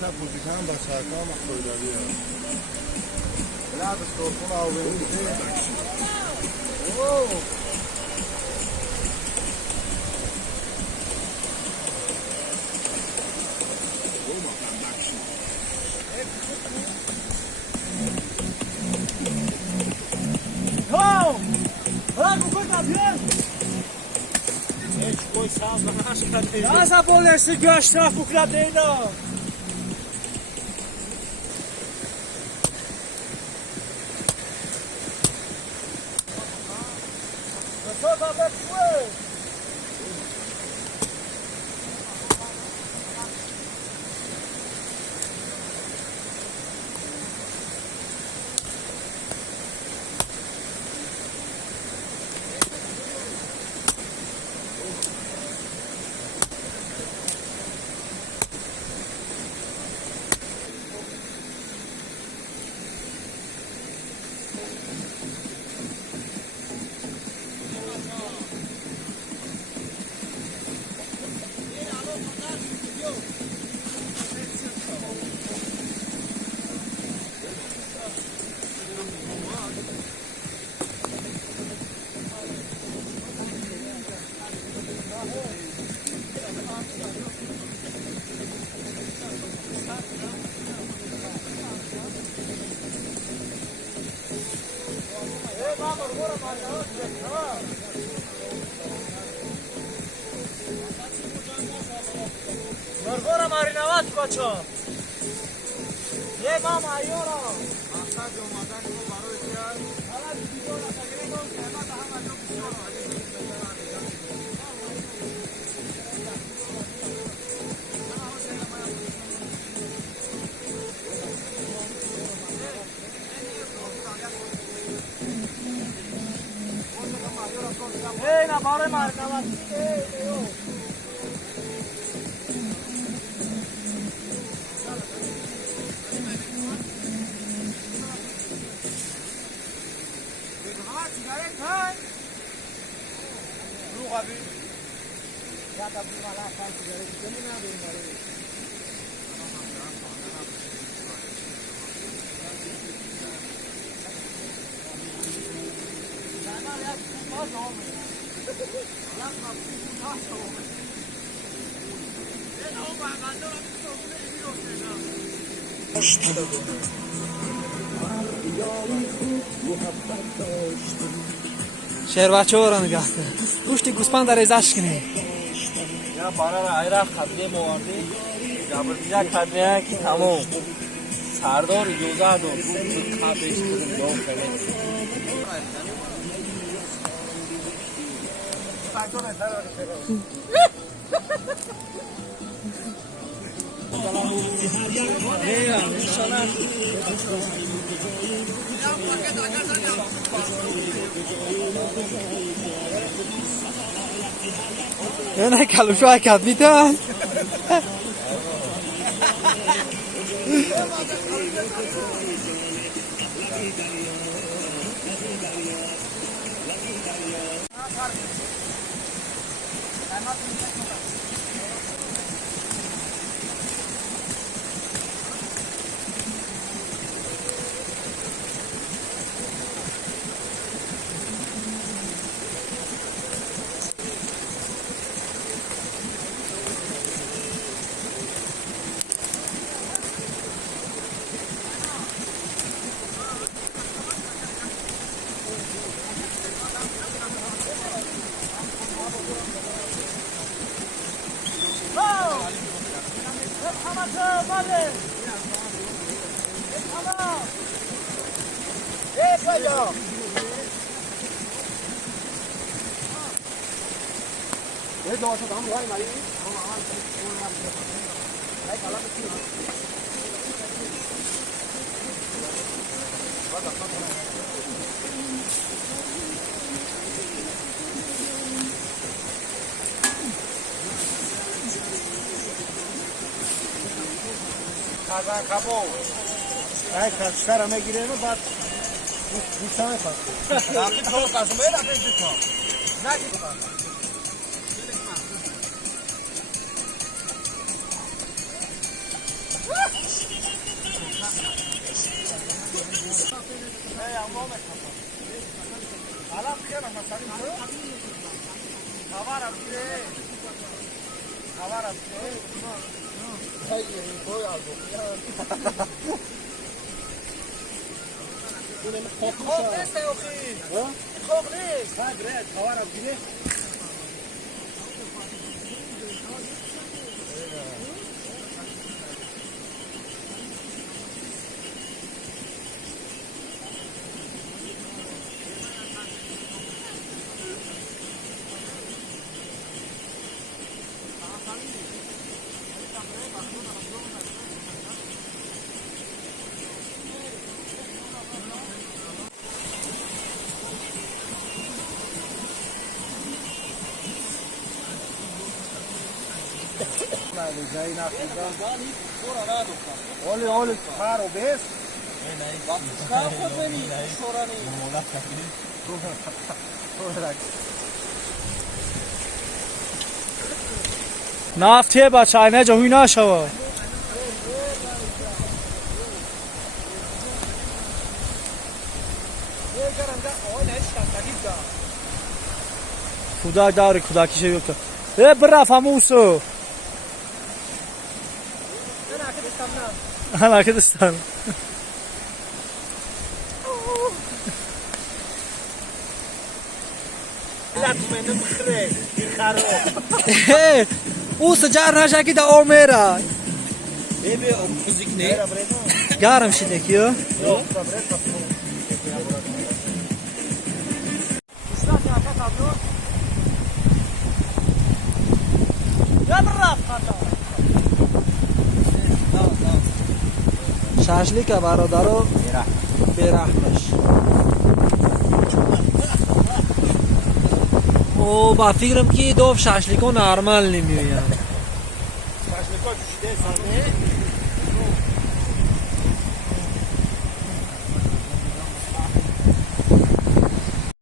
تا بودیکم با سرکام خودداری ها لعب استورخون آوه میده Asa bolesi göçtü kukladıyla. Nasıl da bu? Margora marinavat koço. Ye mama ayora. Asa jo madan ko baro ityar. Hala video na sagre ko kema daha majo kiso. Hey na bare marinavat. Hey yo. Ya tapi malah kan dari sini na dari mari. Sana ya pas olma. Ya pas olma. Ne olma bende onu sorunu ediyorsun. شهر بچه ها را نگاه کن گوشت گوسپند در ازش کنه یا بارا ایرا خدلی موارده جابردیجا کردنه که تمام سردار یوزا دو کابش کنیم دو کنه نه کلوشو اکد میتن خزن کباب ای کشتر همه گیره نو بعد بیشتر پس رفتی تو قسم باید رفتی تو نگید Yana masalim to. Hava rapte. Hava rapte. Hayır, koy aldı. Kork neyse yok ki. Kork neyse. Ha gret, hava rapte. جایی نخوندم اولی کار و بیس Kar khod beni. Shorani. نفته بچه اینه جا هوی نشوه کودک داری کودکیشه بیفته برف هموسو انا کدستان او سجار نشه که دا اومیره ببین موزیک نه گرم شده کیو شاشلیک برادرو برحمش او با فکرم که دو شاشلیکو نرمال نمیوین شاشلیکا جوشیده سامه